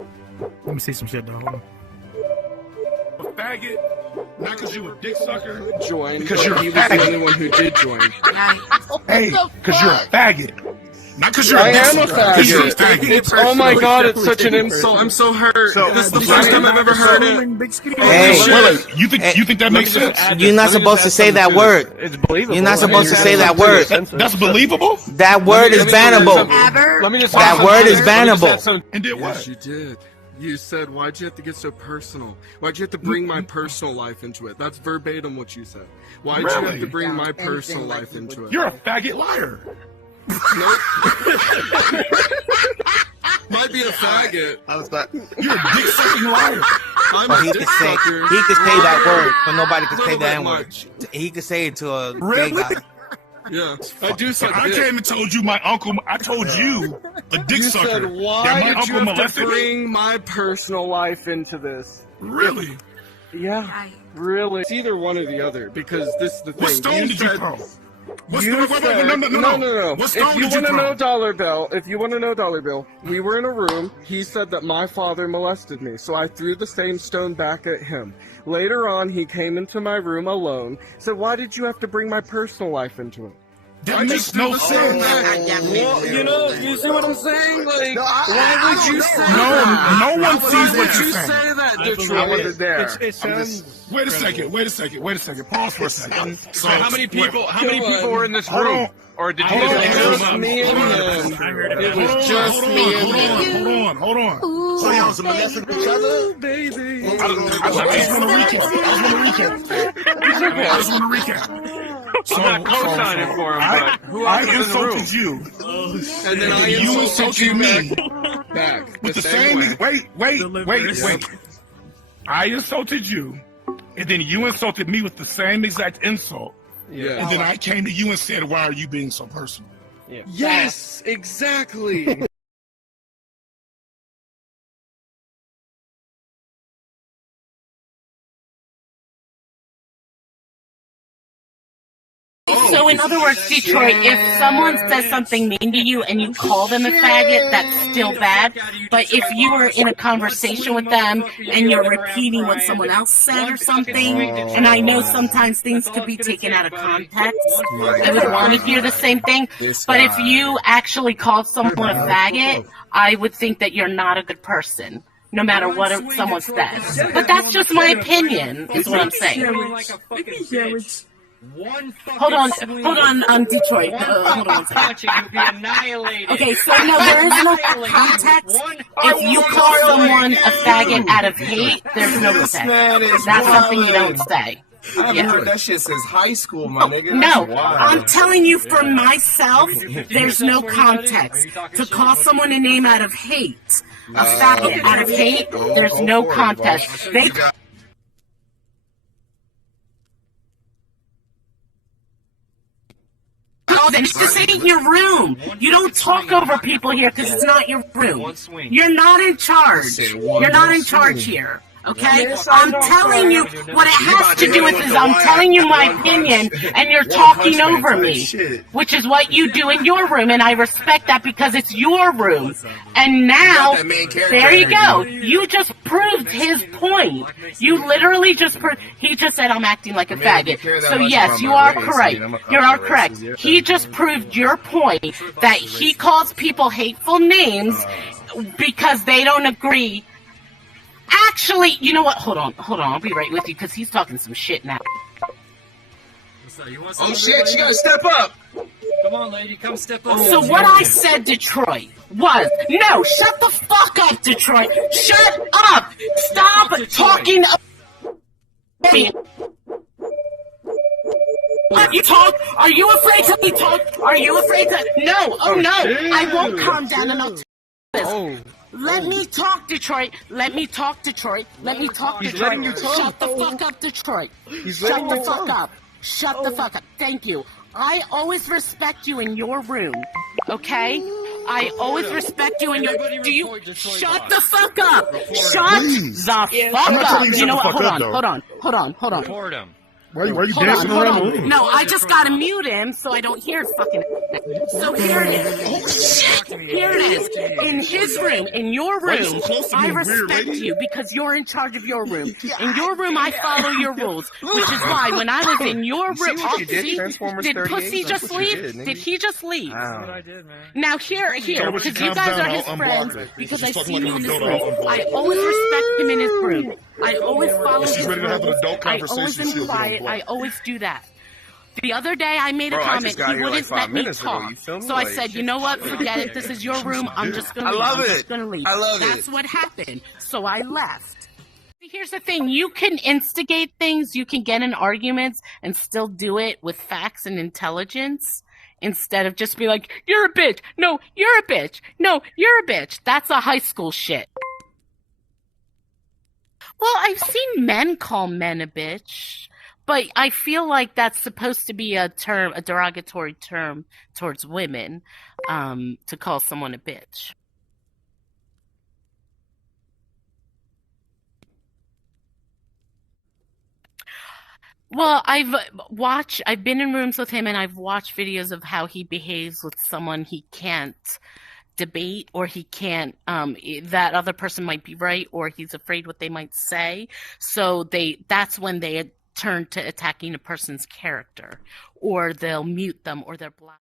Let me see some shit, though. Hold on. Faggot. Not because you a dick sucker. Join. Because you're a he was faggot. the only one who did join. Hey, because you're a faggot. Not because you're a I dick am a sucker. 'Cause you're a faggot. faggot. Oh my god, it's such an insult. I'm so hurt. This is the first time I've ever heard it. Hey, Wait, you think that makes sense? You're not supposed to say that word. It's believable. You're not supposed to say that word. That's believable? That word is bannable. That word is bannable. And did what? Yes, you did. You said, why'd you have to get so personal? Why'd you have to bring my personal life into it? That's verbatim what you said. Why'd you have to bring my personal life into it? You're a faggot liar. Nope. Might be a faggot. You're a dick sucking liar. I'm But a he dick could say sucker. that word, but nobody could say Little that bit word. much. He could say it to a gay Really? guy. Yeah, I do suck I dick. came and told you my uncle. I told you, a dick You sucker. said, that why my did you uncle have to molested me? bring my personal life into this? Really? Yeah, really. It's either one or the other, because this is the thing. What stone did you said- throw? What You stone? Wait, said, no. What If stone you did you want to know throw? Dollar Bill, we were in a room. He said that my father molested me, so I threw the same stone back at him. Later on, he came into my room alone. Said, "Why did you have to bring my personal life into it?" That makes no sense. Well, you see what I'm saying? Like, why would you say No that? one Why sees would what you you're saying. say that, Detroit? It sounds. Wait a second. Pause for a second. So How many people were in this Hold room? on. Or did you Hold on. just It was Hold me and him. It was just me and him. Hold on. So y'all was molesting each other? Baby. I just want to recap. So, I'm not co-signing for him, but who else I was in the room? insulted you. And then I You insulted you me back. with the same. Wait. I insulted you, and then you insulted me with the same exact insult. Yeah. And then I came to you and said, "Why are you being so personal?" Yes, exactly. So in other words, Detroit, if someone says something mean to you and you call them a faggot, that's still bad. But if you were in a conversation with them and you're repeating what someone else said or something, and I know sometimes things could be taken out of context, I would want to hear the same thing. But if you actually called someone a faggot, I would think that you're not a good person, no matter what someone says. But that's just my opinion, is what I'm saying. Hold on, Detroit. Hold on. Okay, so no, there is no context. If you call someone a faggot out of hate, there's no context. That's something you don't say. Yeah. That shit says high school, my nigga. No, That's wild. I'm telling you for myself, there's no context. To call someone a name out of hate, a faggot out of hate, there's no context. They this ain't your room. You don't talk over people here because it's not your room. You're not in charge. You're not in charge here. Okay? I'm telling you what it has to do with is I'm telling you my opinion and you're talking over me, which is what you do in your room, and I respect that because it's your room. And now, there you go. You just proved his point. You literally just proved, he just said I'm acting like a faggot. So yes, you are correct. You are correct. He just proved your point that he calls people hateful names because they don't agree. Actually, you know what? Hold on. I'll be right with you because he's talking some shit now. Oh shit, you gotta step up! Come on, lady, come step up. So what I said, Detroit, was, no, shut the fuck up, Detroit. Shut up. Stop talking about me. You talk? Are you afraid to be talk? Are you afraid to? No. Oh no. I won't calm down and I'll tell you this. Let me talk, Detroit. Let me talk, Detroit. letting you talk. Shut the fuck up, Detroit. Shut the fuck up. Shut the fuck up. Thank you. I always respect you in your room. Okay? I always respect you in your. Do you shut the fuck up? Shut the fuck up. You know what? Hold on. Report him. Why are you Hold dancing on, around hold the on. room? No, I just gotta mute him so I don't hear his fucking. So here it is. Oh shit! Here it is. In his room, in your Why you room, so close to I me, weird respect lady? you because you're in charge of your room. In your room, I follow your rules, which is why when I was in your room, did Pussy just leave? Did he just leave? That's what I did, man. Now here, Tell her when because she you calms guys down, are his I'll unblock friends, her. because She's I talking see like you an in his adult, room. I'll unblock I her. always respect him in his room. I always follow She's his ready to have an rules. adult I always conversation, am she'll get quiet. unblocked. I always do that. The other day I made a Bro, I comment, just got he here like wouldn't 5 let me minutes ago, talk. you feel me? So I Like, said, you know what, forget it, this is your room, I'm just gonna leave. I love I'm it. just gonna leave. I love it. That's what happened. So I left. Here's the thing, you can instigate things, you can get in arguments and still do it with facts and intelligence instead of just be like, you're a bitch, no, you're a bitch, no, you're a bitch. That's a high school shit. Well, I've seen men call men a bitch. But I feel like that's supposed to be a derogatory term towards women, to call someone a bitch. Well, I've been in rooms with him and I've watched videos of how he behaves with someone he can't debate or he can't, that other person might be right or he's afraid what they might say. So that's when they turn to attacking a person's character, or they'll mute them, or they'll block.